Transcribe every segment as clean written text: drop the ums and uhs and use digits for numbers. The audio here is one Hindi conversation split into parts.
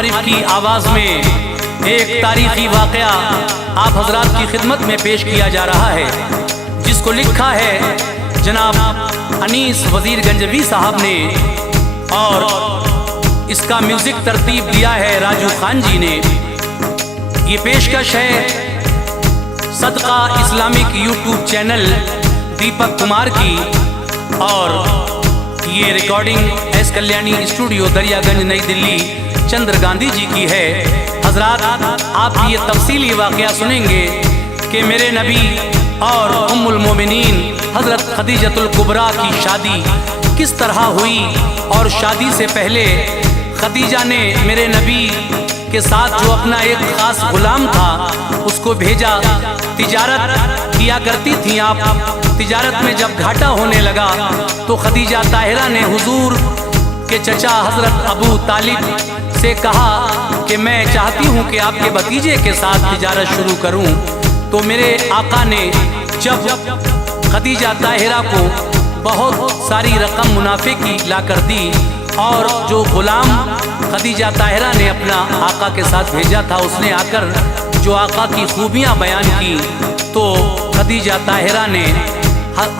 आरिफ की आवाज़ में एक तारीखी वाक़या आप हजरात की खिदमत में पेश किया जा रहा है, जिसको लिखा है जनाब अनीस वज़ीर गंजवी साहब ने और इसका म्यूज़िक तरतीब दिया है राजू खान जी ने। ये पेशकश है सदका Islamic YouTube channel Deepak Kumar की, और ये recording S Kalyani studio Daryaganj नई दिल्ली चंद्र गांधी जी की है। हजरात आप ये तफसीली वाक़या सुनेंगे कि मेरे नबी और उम्मुल मोमिनीन हज़रत खदीजतुल कुबरा की शादी किस तरह हुई, और शादी से पहले खदीजा ने मेरे नबी के साथ जो अपना एक ख़ास गुलाम था उसको भेजा। तिजारत किया करती थी आप, तिजारत में जब घाटा होने लगा तो खदीजा ताहिरा ने हुजूर के चचा हज़रत अबू तालिब से कहा कि मैं चाहती हूँ कि आपके भतीजे के साथ तिजारत शुरू करूँ। तो मेरे आका ने जब खदीजा ताहिरा को बहुत सारी रकम मुनाफे की ला कर दी, और जो गुलाम खदीजा ताहिरा ने अपना आका के साथ भेजा था उसने आकर जो आका की खूबियाँ बयान की, तो खदीजा ताहिरा ने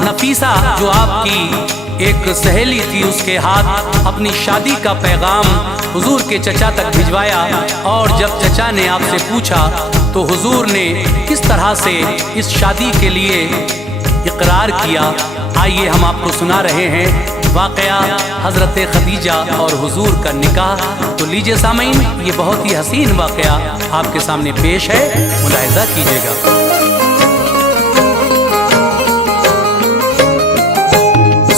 नफीसा जो आपकी एक सहेली थी उसके हाथ अपनी शादी का पैगाम हुजूर के चचा तक भिजवाया। और जब चचा ने आपसे पूछा तो हुजूर ने किस तरह से इस शादी के लिए इकरार किया, आइए हम आपको सुना रहे हैं वाक़या हज़रत खदीजा और हुजूर का निकाह। तो लीजिए सामीन, ये बहुत ही हसीन वाक़या आपके सामने पेश है, मुलाहिज़ा कीजिएगा।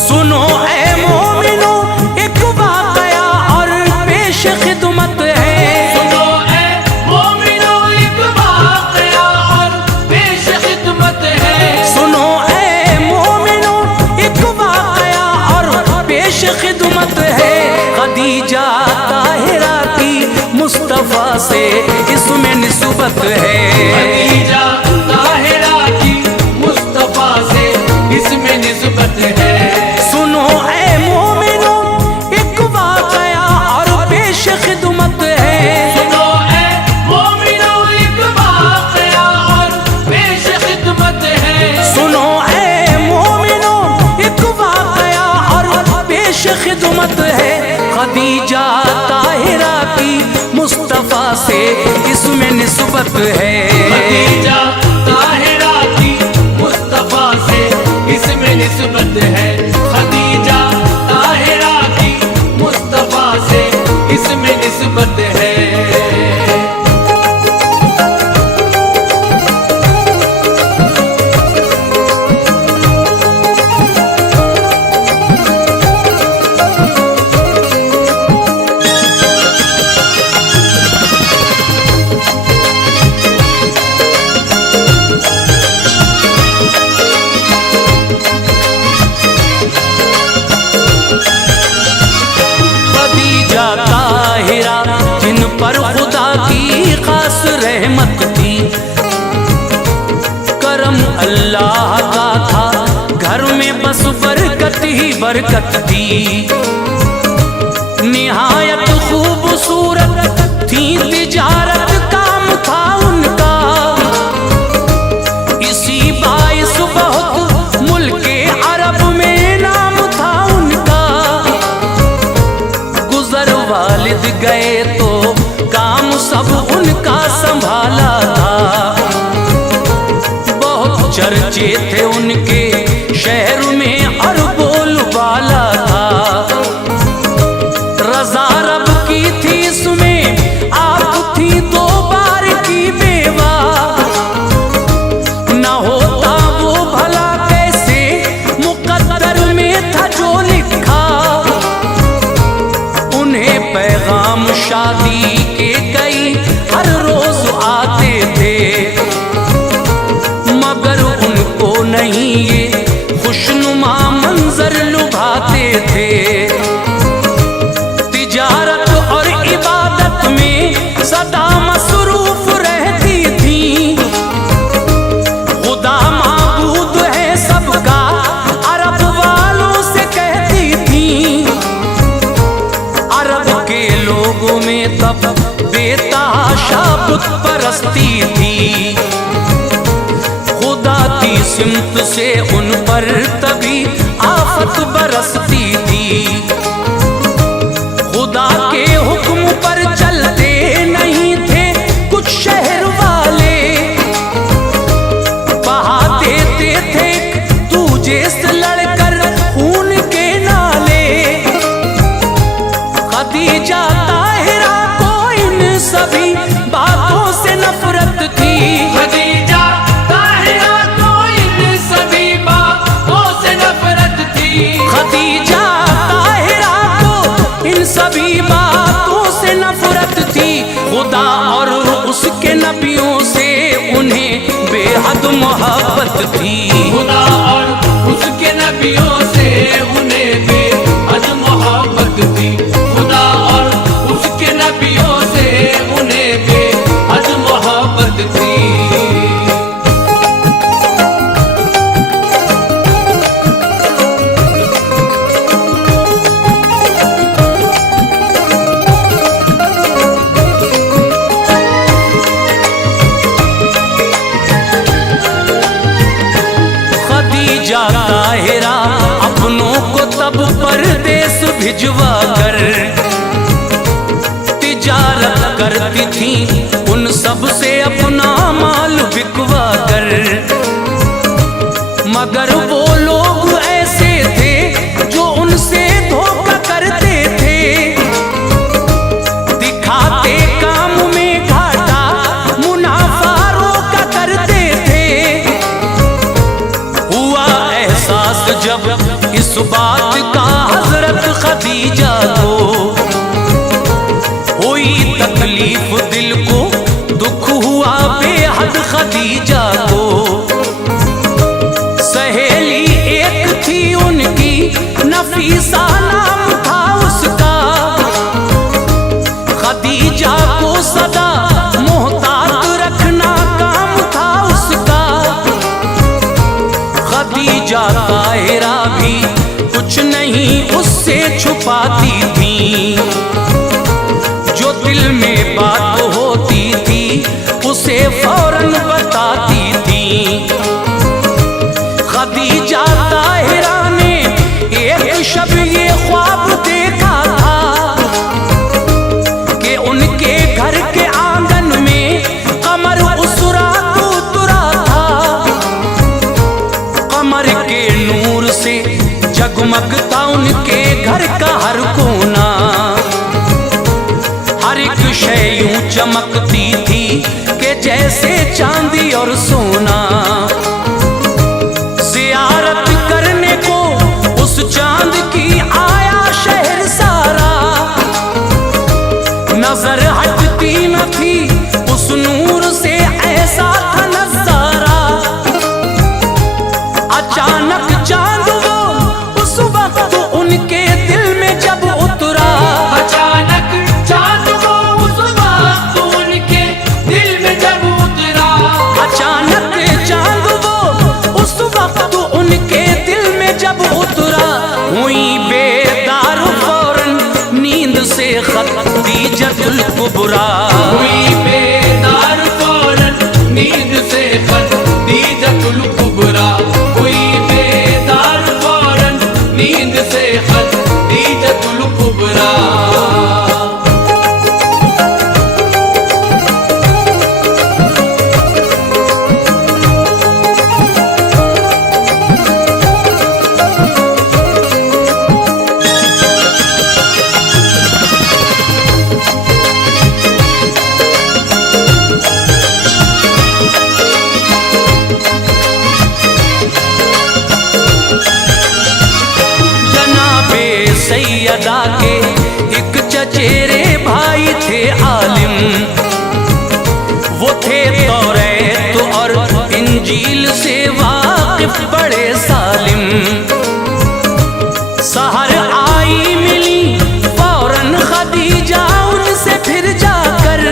सुनो ए मोमिनो एक वाक़या और पेश खिदमत है। सुनो ए मोमिनो एक वाक़या और पेश खिदमत है। सुनो ए मोमिनो एक वाक़या और पेश खिदमत है। खदीजा ताहिरा की मुस्तफ़ा से इसमें निस्बत है। खदीजा ताहिरा की मुस्तफ़ा से इसमें निस्बत है। सुनो ए मोमिनो एक वाक़या और पेश खिदमत है। सुनो ए मोमिनो एक वाक़या और पेश खिदमत है। सुनो ए मोमिनो एक वाक़या और पेश खिदमत है। खदीजा ताहिरा की मुस्तफ़ा से इसमें निस्बत है। खदीजा ताहिरा की मुस्तफ़ा से इसमें निस्बत है। खदीजा ताहिरा की मुस्तफ़ा से इसमें निस्बत है। पर खुदा की खास रहमत थी, करम अल्लाह का था, घर में बस बरकत ही बरकत थी। निहायत खूबसूरत थी तिजारत काम था उनका, इसी बाइस बहुत मुल्के अरब में नाम था उनका। गुजर वालिद गए तो काम सब उनका संभाला था, बहुत चर्चे थे उनके शहर में और बोलबाला था। रज़ा रब की थी इसमें आप थी दो बार की बेवा, न होता वो भला कैसे मुकद्दर में था जो लिखा। उन्हें पैगाम शादी के कई हर रोज आते थे, मगर उनको नहीं ये खुशनुमा मंजर लुभाते थे। तिजारत और इबादत में सदा मसरूफ रहती थी, खुदा माबूद है सबका अरब वालों से कहती थी। अरब के लोगों में तब भाषा बुत परस्ती थी। खुदा की सिमत से उन पर तभी आफत बरसती थी। खुदा के हुक्म पर चलते नहीं थे कुछ शहर वाले, बहा देते थे तुझे से लड़कर खून के नाले। खदीजा ताहिरा को इन सभी बातों से नफरत थी। खदीजा ताहिरा को इन सभी बातों से नफरत थी। खदीजा ताहिरा को इन सभी बातों से नफरत थी। खुदा और उसके नबियों से उन्हें बेहद मोहब्बत थी। खुदा और उसके नबियों से उन्हें बेहद मोहब्बत थी। खुदा और उसके नबियों से उन्हें बेहद मोहब्बत थी। खदीजा ताहिरा अपनों को तब परदेस भिजवा कर तिजारत करती थी, उन सब से अपना माल बिकवा कर। मगर वो लोग ऐसे थे जो उनसे धोखा करते थे, दिखाते काम में घाटा मुनाफा रोका करते थे। हुआ एहसास जब इस बात का हजरत खदीजा को, हुई तकलीफ दिल को, दुख हुआ बेहद खदीजा को। सहेली एक थी उनकी, नफीसा नाम था उसका। खदीजा को सदा मोहतात रखना काम था उसका। खदीजा ताहिरा भी कुछ नहीं उससे छुपाती थी, जो दिल में बात होती थी उसे फौरन बताती थी। खदीजा ताहिरा ने एक शब ये ख्वाब देखा था कि उनके घर के आंगन में कमर उस रात उतरा था। कमर के नूर से जगमगता उनके घर का हर कोना, हर एक शय यूं चमकती थी कि जैसे चांदी और सोना। ज़ियारत करने को उस चांद की आया शहर सारा, नजर हटती न थी उस नूर से, ऐसा था नजारा। अचानक चांद वो उस वक्त उनके दिल में जब उतरा। अचानक चांद वो उस वक्त उनके दिल में जब उतरा। अचानक चांद वो उस वक्त उनके दिल में जब उतरा। हुई बेदार फौरन नींद से खदीजतुल कुबरा। हुई बेदार फौरन नींद से खदीजतुल कुबरा। हुई बेदार फौरन नींद से खदीजतुल कुबरा। सैयदा के एक चचेरे भाई थे आलिम, वो थे तौरात और इंजील से वाकिफ बड़े सालिम। सहर आई मिली फौरन खदीजा उनसे फिर जाकर,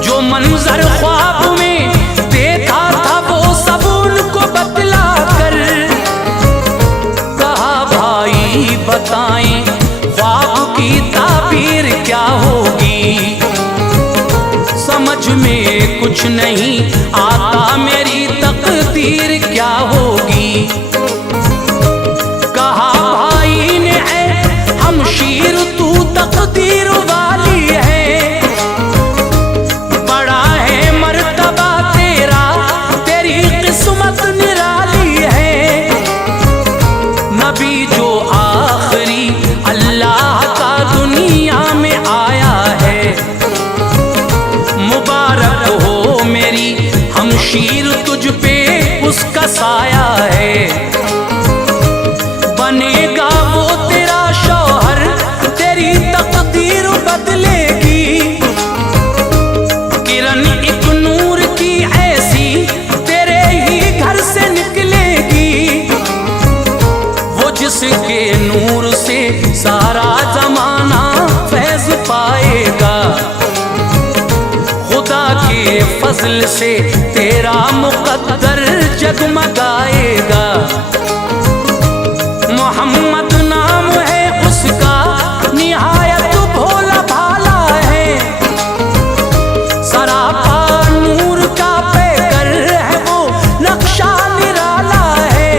जो मंजर ख्वाब में देखा था वो सब उनको बतला कर। कहा बताएं ख्वाब की ताबीर क्या होगी। मुझ में कुछ नहीं आता, मेरी तकदीर क्या होगी। कहा भाई ने है हमशीर तू तकदीर वाली है, बड़ा है मर्तबा तेरा, तेरी किस्मत निराली है। नबी जो आखिरी अल्लाह का दुनिया में आया है, मुबारक हो मेरी हमशीर तुझ पे उसका साया है। बनेगा वो तेरा शौहर, तेरी तकदीर बदलेगी। किरण एक नूर की ऐसी तेरे ही घर से निकलेगी, वो जिसके नूर से सारा जमाना फैज पाएगा। खुदा के फजल से तेरा मुकद्दर जगमगाएगा। मोहम्मद नाम है उसका, निहायत भोला भाला है, सरापा नूर का पैकर है, वो नक्शा निराला है।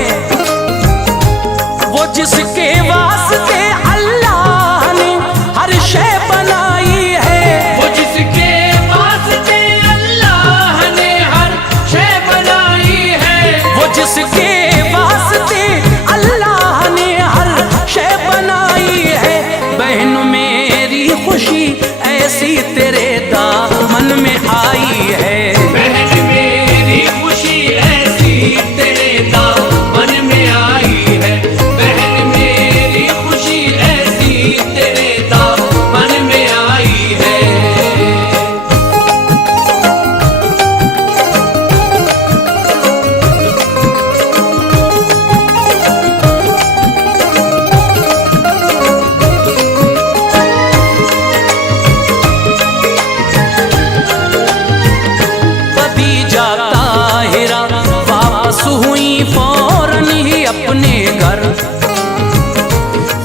वो जिसके वास्ते अल्लाह ने हर शय बनाई है, वो जिसके वास्ते अल्लाह ने हर शय बनाई है, वो जिसके वास्ते अल्लाह ने हर शय बनाई है। बहन मेरी खुशी ऐसी तेरे दामन में आई है, बहन मेरी खुशी ऐसी तेरे दामन में आई है, बहन मेरी खुशी ऐसी तेरे दामन में आई है। खदीजा ताहिरा वापस हुई फौरन ही अपने घर।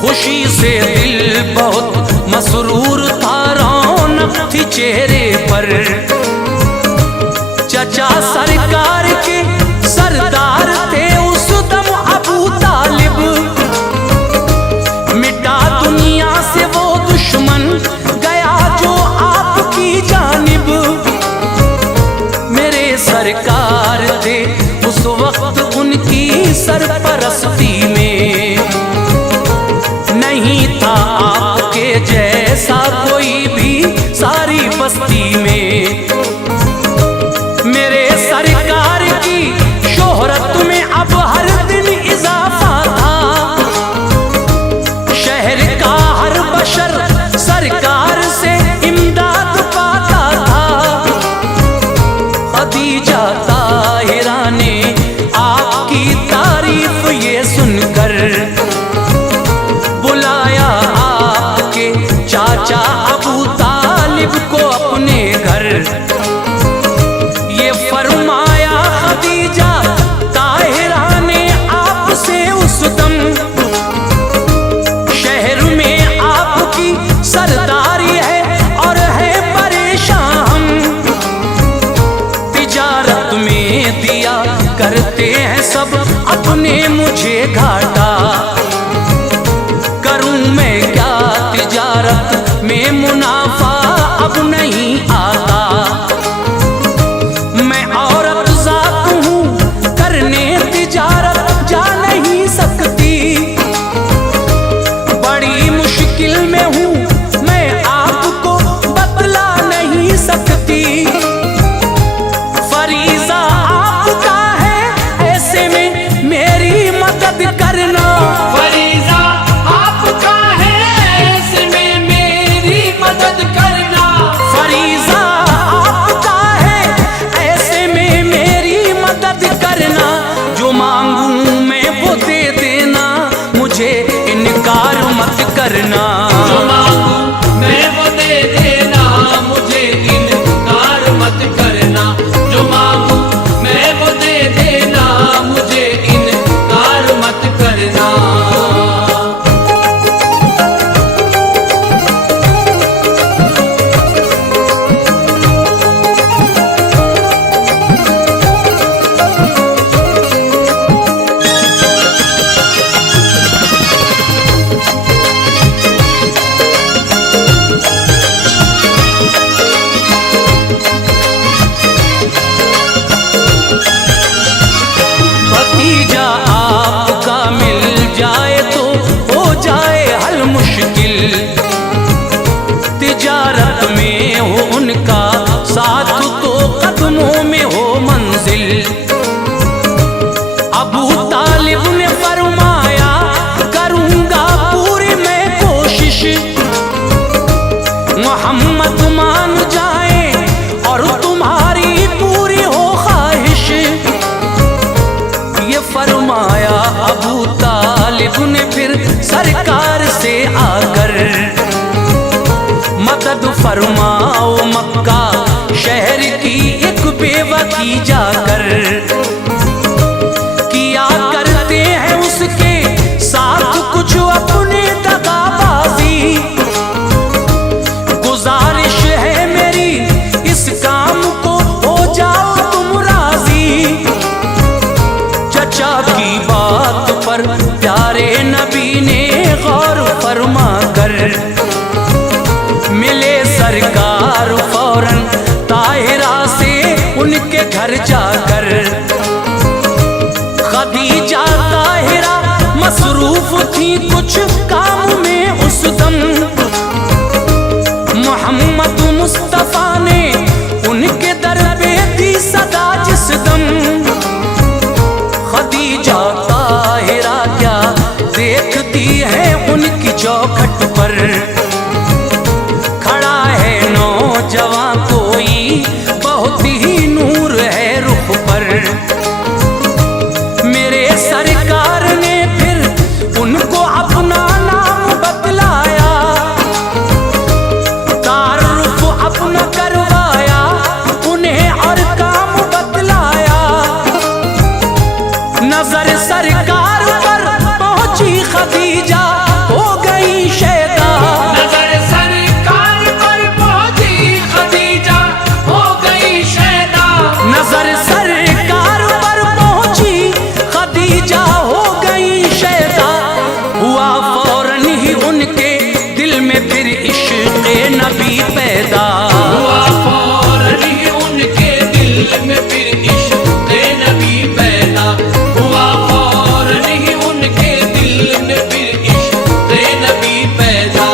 खुशी से दिल बहुत मसरूर था, रौनक थी चेहरे पर। चचा सरकार के सरदार थे उस दम अबू तालिब, मिटा दुनिया से वो दुश्मन गया जो आपकी जानिब। मेरे सरकार थे उस वक्त उनकी सरपरस्ती में, नहीं था आपके जैसा कोई भी सारी बस्ती में। मेरे सरकार की शोहरत में अब हर दिन इजाफा था, शहर का हर बशर सरकार से इमदाद पाता था। खदीजा ताहिरा ने आपकी तारीफ ये सुनकर बुलाया आपके चाचा अबू तालिब को अपने घर। ये फरमाया खदीजा ताहिरा ने आपसे उस दम, शहर में आपकी सरदारी है और है परेशान हम। तिजारत में दिया करते हैं सब अपने मुझे घाटा, करूं मैं क्या तिजारत में मुनाफा अब नहीं आता। मैं औरत जात हूँ करने तिजारत जा नहीं सकती, बड़ी मुश्किल में हूँ मैं आपको बतला नहीं सकती। फरीजा आपका है ऐसे में मेरी फरमाओ मक्का शहर की एक बेवा की जाकर, किया करते हैं उसके साथ कुछ अपने दगाबाजी। गुजारिश है मेरी इस काम को हो जाओ तुम राजी। चचा की बात पर प्यारे नबी ने गौर फरमा कर, मिले सरकार फौरन ताहिरा से उनके घर जाकर। खदीजा ताहिरा मसरूफ थी कुछ काम में उस दम, मोहम्मद मुस्तफा ने उनके दर पे दी सदा जिस दम। खदीजा ताहिरा क्या देखती है उनकी चौखट पर, खड़ा है नौजवान कोई बहुत ही नूर है रुख पर। मेरे सरकार ने फिर उनको अपना नाम बतलाया, तारुफ अपना करवाया उन्हें और काम बतलाया। नजर सरकार पर पहुंची खदीजा हो गई शैदा, नजर सरकार पर पहुंची खदीजा हो गई शैदा। नजर सरकार पर पहुंची खदीजा हो गई शैदा। हुआ फौरन ही उनके दिल में फिर इश्क़ नबी पैदा, हुआ फौरन ही उनके दिल में फिर इश्क़ नबी पैदा, हुआ फौरन ही उनके दिल में फिर इश्क़ नबी पैदा।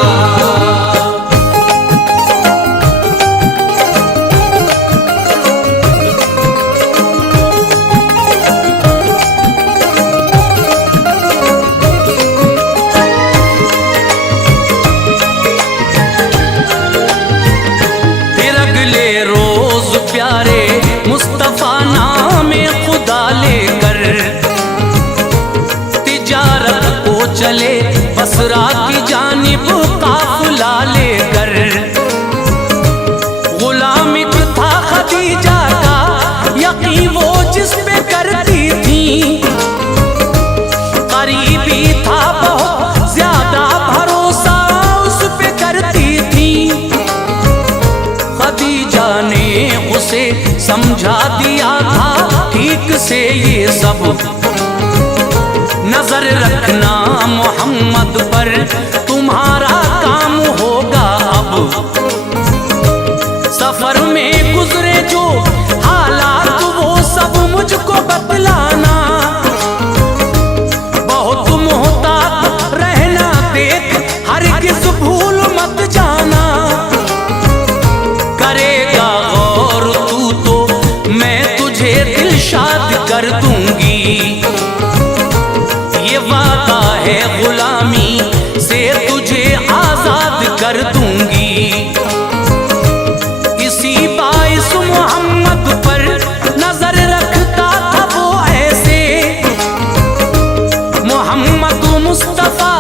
फिर अगले रोज प्यारे मुस्तफा नामे खुदा लेकर तिजारत को चले बसरा की जानिब काफिला लेकर। गुलाम था खदीजा का यकीन वो जिस पे करती थी, करीबी था बहुत ज्यादा भरोसा उस पे करती थी। खदीजा ने उसे समझा दिया था ठीक से ये सब, नजर रखना मोहम्मद पर तुम्हारा काम होगा अब। सफर में गुजरे जो हालात वो सब मुझको बतलाना, बहुत मोहतात रहना देख हरगिज़ भूल मत जाना। करेगा गौर तू तो मैं तुझे दिलशाद कर दूंगी, ये वादा है गुलामी से तुझे आजाद कर दूंगी। इसी बाइस मोहम्मद पर नजर रखता था वो ऐसे, मोहम्मद मुस्तफा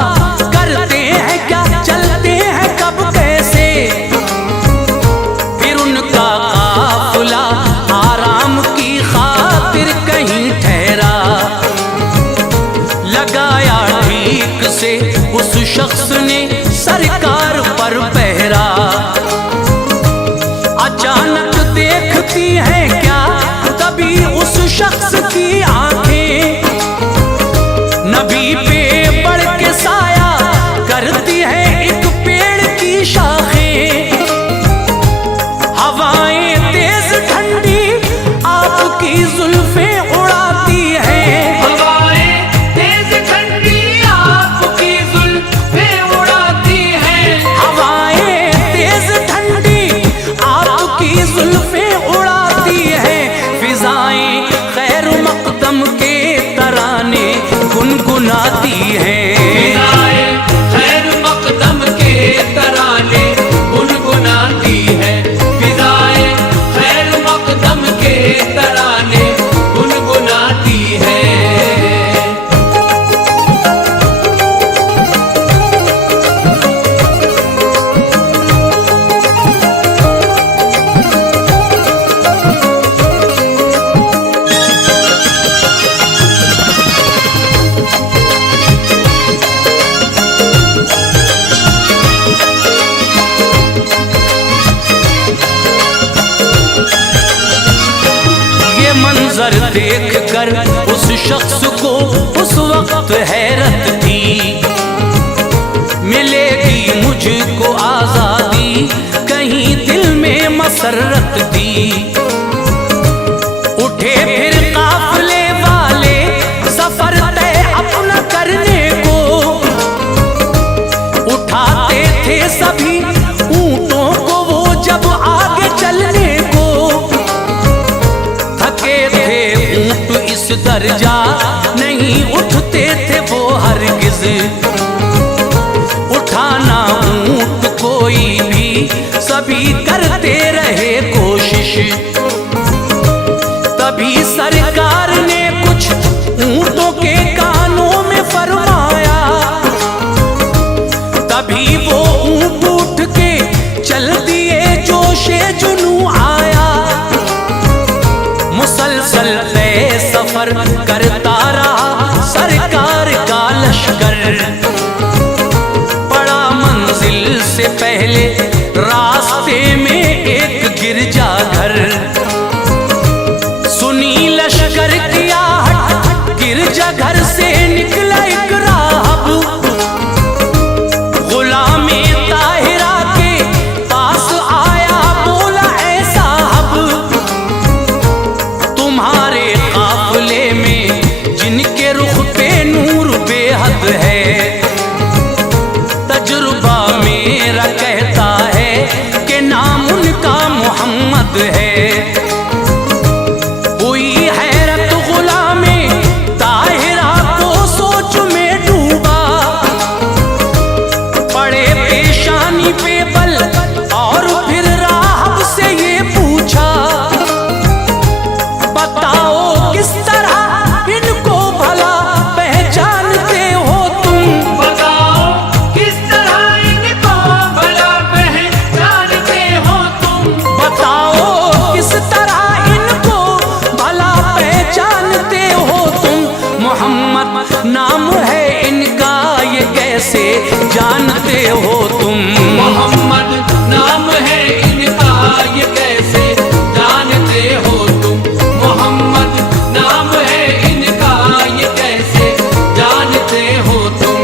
करते हैं क्या चलते हैं कब कैसे। फिर उनका काफिला आराम की खातिर कहीं ठहरा, लगाया ठीक से उस शख्स ने सरकार पर पहरा। अचानक देखती है क्या तभी उस शख्स की आंखें, नबी पे बढ़ के साया करती है एक पेड़ की शाखें। हवाएं तेज ठंडी आपकी जुल्फें उड़ाती हैं, हवाएं तेज ठंडी आपकी जुल्फें उड़ाती हैं, हवाएं तेज ठंडी आपकी जुल्फें उड़ाती हैं। फिजाएं खैर मकदम के तराने गुनगुनाती मगर उस शख्स को उस वक्त हैरत थी, मिलेगी मुझको आजादी कहीं दिल में मसरत थी। उठे फिर काफिले वाले सफर तय अपना करने को, उठाते थे सभी ऊंटों को वो जब आगे चलने को। थके थे ऊंट इस दर्जा नहीं उठते थे वो हरगिज, उठाना ऊंट कोई भी सभी करते रहे कोशिश। तभी सरकार ने कुछ ऊंटों के कानों में फरमाया, तभी वो ऊंट उठ के चल दिए, जोशे जुनू आया। मुसलसल तय सफर करता रहा सरकार का लश्कर, पड़ा मंजिल से पहले रास्ते में एक गिरजा घर। सुनी लश्कर की आहट गिरजा घर से निकला एक राहब, गुलामे ताहिरा के पास आया बोला ऐ साहब, तुम्हारे काफिले में जिनके रुख पे नूर बेहद है, तजुर्बा मेरा कहता है कि नाम उनका मोहम्मद है। हुई हैरत गुलामे ताहिरा को सोच में डूबा, पड़े पेशानी पे बल और फिर राहब से ये पूछा, बताओ किस तरह इनको भला पहचानते हो तुम। बताओ किस तरह इनको भला पहचानते हो तुम। बताओ किस तरह इनको भला पहचानते हो तुम। मोहम्मद नाम है इनका ये कैसे जानते हो तुम। मोहम्मद नाम है इनका ये कैसे जानते हो तुम। मोहम्मद नाम है इनका ये कैसे जानते हो तुम।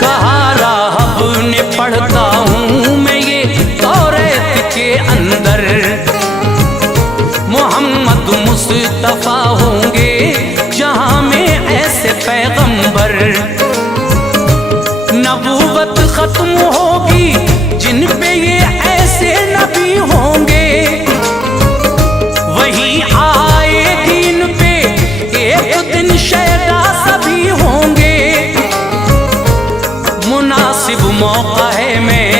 कहा राहब ने पढ़ता हूँ मैं ये तौरात के अंदर, मोहम्मद मुस्तफा होंगे जहाँ में ऐसे पैगंबर। नबूवत खत्म होगी जिन पे ये ऐसे नबी होंगे, वही आएगी इन पे एक दिन शैदा सभी होंगे। मुनासिब मौका है मैं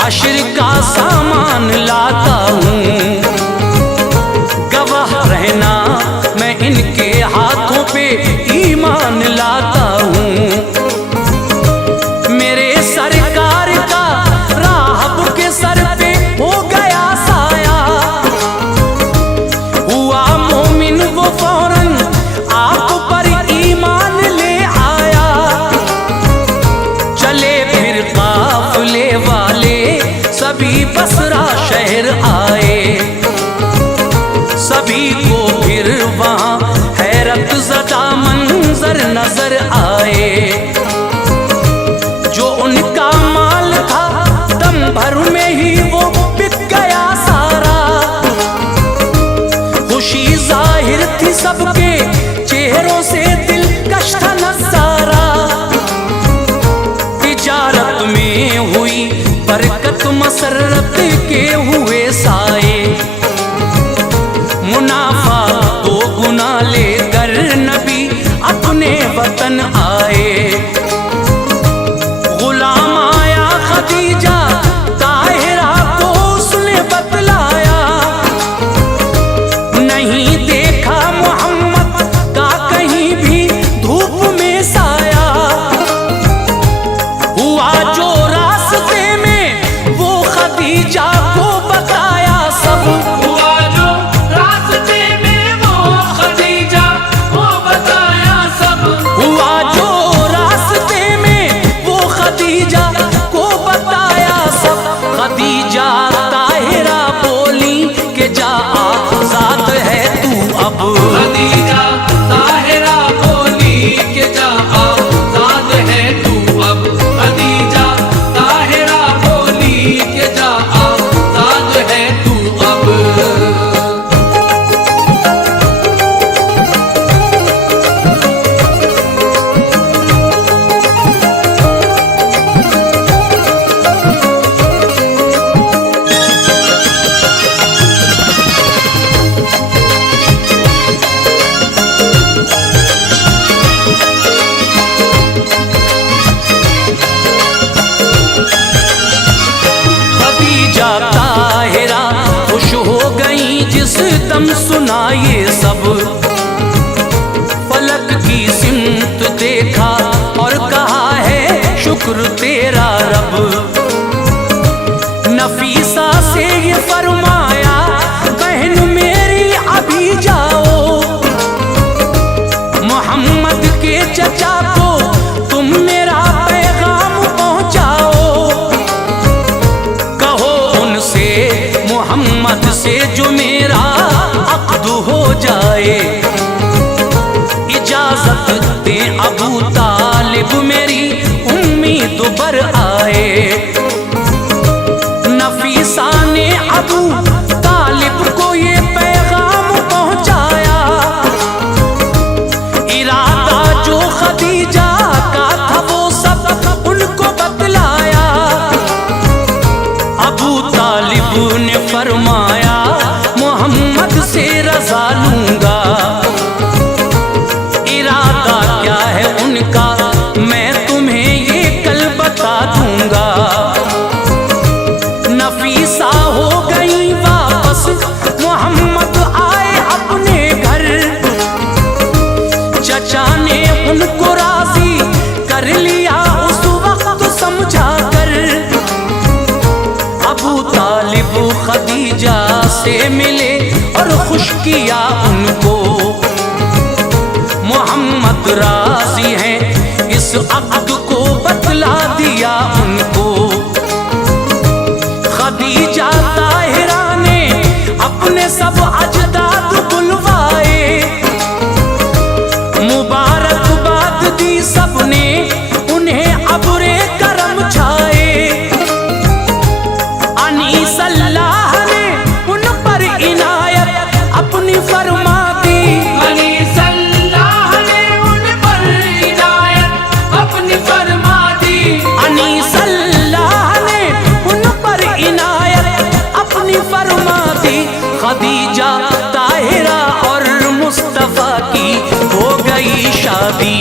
हश्र का सामान लाता हूँ, गवाह रहना मैं इनके हाथों पे ईमान लाता हूँ। मेरे सरकार का राहब के सर पे हो गया साया, हुआ मोमिन वो फौरन आप पर ईमान ले आया। चले फिर काफिले वाले सभी बसरा शहर आए, सभी को फिर वहाँ हैरत ज़दा मंजर नजर आए। जो उनका माल था दम भर में ही वो बिक गया सारा, खुशी जाहिर थी सबके चेहरों से दिलकश था नजारा। तिजारत में हुई बरकत मसरत के हुए साए, मुनाफा दो गुना लेकर नबी अपने वतन आए। गुलाम आया खदीजा ताहिरा को उसने बतलाया, नहीं देखा मोहम्मद का कहीं भी धूप में साया। हुआ जो रास्ते में वो खदीजा को बताया सब, हुआ जो रास्ते खदीजा ताहिरा खुश हो गई जिस दम सुना ये सब। फलक की सिमत देखा और कहा है शुक्र तेरा रब। नफीसा से ये फरमाया बहन मेरी अभी जाओ, मोहम्मद के चचा को तुम मेरा पैगाम पहुंचाओ। कहो उनसे मोहम्मद से जो मेरा अक़्द हो जाए। इजाजत दे अबू तालिब मेरी उम्मीद बर आए। नफीसा ने अबू तालिब को ये पैगाम पहुंचाया। इरादा जो खदीजा का था वो सब उनको बतलाया। अबू तालिब ने फरमाया मोहम्मद से रजा लूंगा। इरादा क्या है उनका मैं तुम्हें ये कल बता दूंगा। नफीसा हो गई वापस मोहम्मद आए अपने घर। चचा ने उनको राजी कर लिया उस वक्त समझा कर। अबू तालिब खदीजा से मिले और खुश किया उनको। मोहम्मद राजी हैं इस अक़्द को बतला दिया उनको। खदीजा ताहिरा ने अपने सब अजदाद बुलवाए। मुबारकबाद दी सबने उन्हें अबरे करम छाए। अनीस अल्लाह ने उन पर इनायत अपनी फरमा दी। अनीस अल्लाह ने उन पर इनायत अपनी फरमा दी। अनीस अल्लाह ने उन पर इनायत अपनी फरमा दी। खदीजा ताहिरा और मुस्तफा की हो गई शादी।